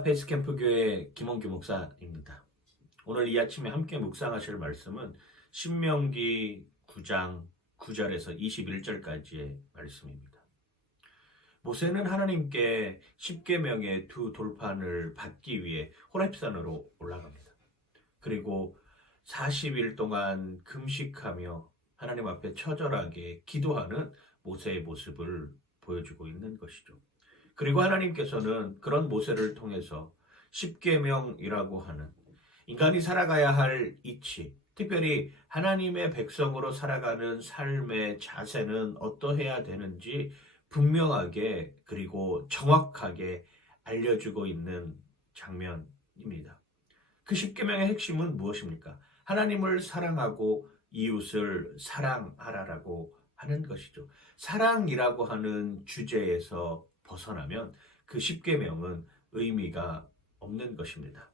베이스캠프 교회 김원규 목사입니다. 오늘 이 아침에 함께 묵상하실 말씀은 신명기 9장 9절에서 21절까지의 말씀입니다. 모세는 하나님께 십계명의 두 돌판을 받기 위해 호렙산으로 올라갑니다. 그리고 40일 동안 금식하며 하나님 앞에 처절하게 기도하는 모세의 모습을 보여주고 있는 것이죠. 그리고 하나님께서는 그런 모세를 통해서 십계명이라고 하는 인간이 살아가야 할 이치, 특별히 하나님의 백성으로 살아가는 삶의 자세는 어떠해야 되는지 분명하게 그리고 정확하게 알려주고 있는 장면입니다. 그 십계명의 핵심은 무엇입니까? 하나님을 사랑하고 이웃을 사랑하라라고 하는 것이죠. 사랑이라고 하는 주제에서 벗어나면 그 십계명은 의미가 없는 것입니다.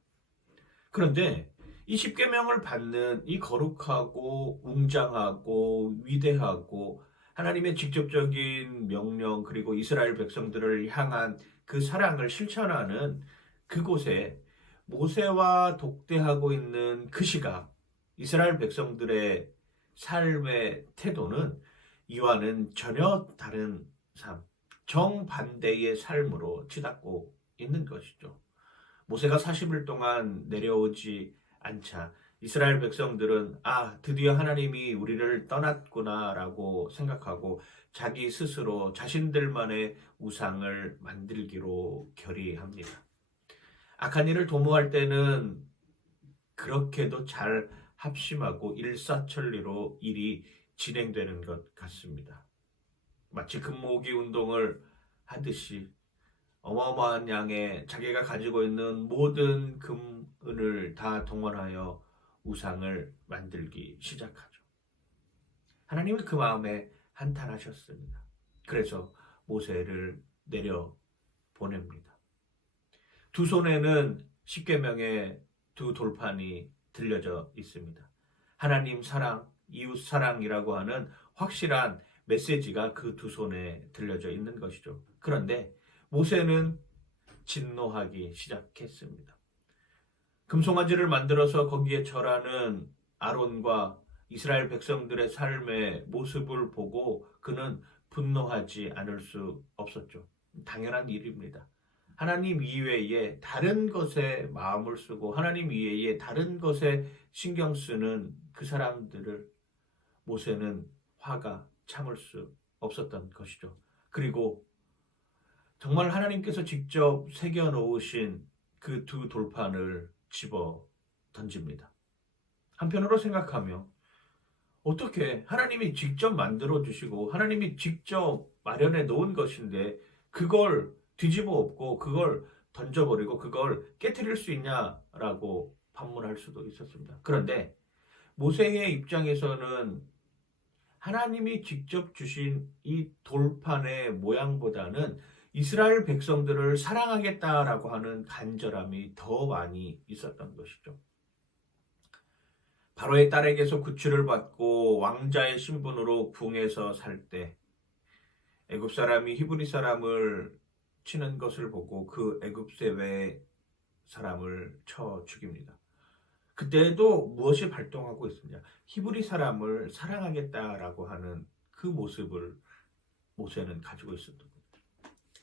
그런데 이 십계명을 받는 이 거룩하고 웅장하고 위대하고 하나님의 직접적인 명령 그리고 이스라엘 백성들을 향한 그 사랑을 실천하는 그곳에 모세와 독대하고 있는 그 시각 이스라엘 백성들의 삶의 태도는 이와는 전혀 다른 삶, 정반대의 삶으로 치닫고 있는 것이죠. 모세가 40일 동안 내려오지 않자 이스라엘 백성들은 드디어 하나님이 우리를 떠났구나라고 생각하고 자기 스스로 자신들만의 우상을 만들기로 결의합니다. 악한 일을 도모할 때는 그렇게도 잘 합심하고 일사천리로 일이 진행되는 것 같습니다. 마치 금모으기 운동을 하듯이 어마어마한 양의 자기가 가지고 있는 모든 금, 은을 다 동원하여 우상을 만들기 시작하죠. 하나님은 그 마음에 한탄하셨습니다. 그래서 모세를 내려 보냅니다. 두 손에는 십계명의 두 돌판이 들려져 있습니다. 하나님 사랑, 이웃 사랑이라고 하는 확실한 메시지가 그 두 손에 들려져 있는 것이죠. 그런데 모세는 진노하기 시작했습니다. 금송아지를 만들어서 거기에 절하는 아론과 이스라엘 백성들의 삶의 모습을 보고 그는 분노하지 않을 수 없었죠. 당연한 일입니다. 하나님 이외에 다른 것에 마음을 쓰고 하나님 이외에 다른 것에 신경 쓰는 그 사람들을 모세는 화가 참을 수 없었던 것이죠. 그리고 정말 하나님께서 직접 새겨 놓으신 그 두 돌판을 집어 던집니다. 한편으로 생각하며 어떻게 하나님이 직접 만들어 주시고 하나님이 직접 마련해 놓은 것인데 그걸 뒤집어 엎고 그걸 던져버리고 그걸 깨트릴 수 있냐라고 반문할 수도 있었습니다. 그런데 모세의 입장에서는 하나님이 직접 주신 이 돌판의 모양보다는 이스라엘 백성들을 사랑하겠다라고 하는 간절함이 더 많이 있었던 것이죠. 바로의 딸에게서 구출을 받고 왕자의 신분으로 궁에서 살 때 애굽 사람이 히브리 사람을 치는 것을 보고 그 애굽 세외 사람을 쳐 죽입니다. 그때도 무엇이 발동하고 있느냐? 히브리 사람을 사랑하겠다라고 하는 그 모습을 모세는 가지고 있었던 겁니다.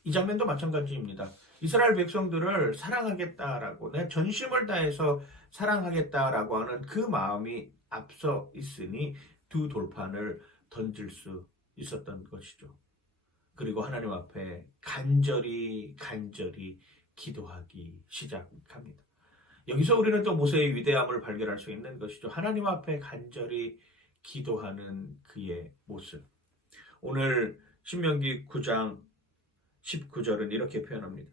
이 장면도 마찬가지입니다. 이스라엘 백성들을 사랑하겠다라고 내 전심을 다해서 사랑하겠다라고 하는 그 마음이 앞서 있으니 두 돌판을 던질 수 있었던 것이죠. 그리고 하나님 앞에 간절히 기도하기 시작합니다. 여기서 우리는 또 모세의 위대함을 발견할 수 있는 것이죠. 하나님 앞에 간절히 기도하는 그의 모습. 오늘 신명기 9장 19절은 이렇게 표현합니다.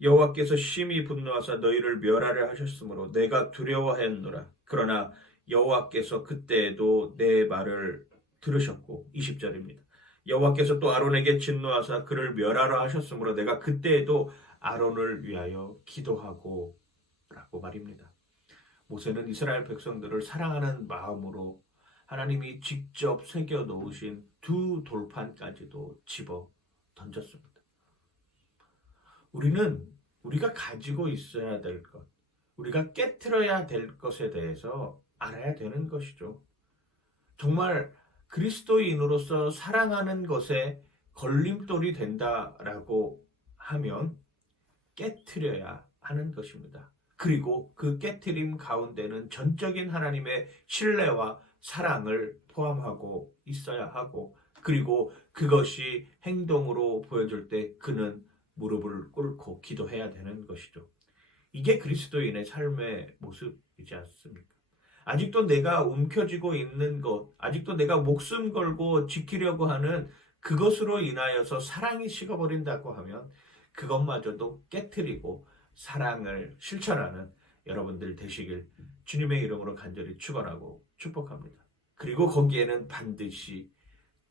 여호와께서 심히 분노하사 너희를 멸하려 하셨으므로 내가 두려워하였노라. 그러나 여호와께서 그때에도 내 말을 들으셨고 20절입니다. 여호와께서 또 아론에게 진노하사 그를 멸하려 하셨으므로 내가 그때에도 아론을 위하여 기도하고 라고 말입니다. 모세는 이스라엘 백성들을 사랑하는 마음으로 하나님이 직접 새겨 놓으신 두 돌판까지도 집어 던졌습니다. 우리는 우리가 가지고 있어야 될 것, 우리가 깨트려야 될 것에 대해서 알아야 되는 것이죠. 정말 그리스도인으로서 사랑하는 것에 걸림돌이 된다라고 하면 깨트려야 하는 것입니다. 그리고 그 깨트림 가운데는 전적인 하나님의 신뢰와 사랑을 포함하고 있어야 하고, 그리고 그것이 행동으로 보여줄 때 그는 무릎을 꿇고 기도해야 되는 것이죠. 이게 그리스도인의 삶의 모습이지 않습니까? 아직도 내가 움켜쥐고 있는 것, 아직도 내가 목숨 걸고 지키려고 하는 그것으로 인하여서 사랑이 식어버린다고 하면 그것마저도 깨트리고 사랑을 실천하는 여러분들 되시길 주님의 이름으로 간절히 축원하고 축복합니다. 그리고 거기에는 반드시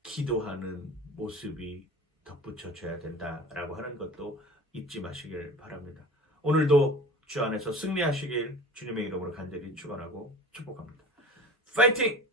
기도하는 모습이 덧붙여져야 된다라고 하는 것도 잊지 마시길 바랍니다. 오늘도 주 안에서 승리하시길 주님의 이름으로 간절히 축원하고 축복합니다. 파이팅!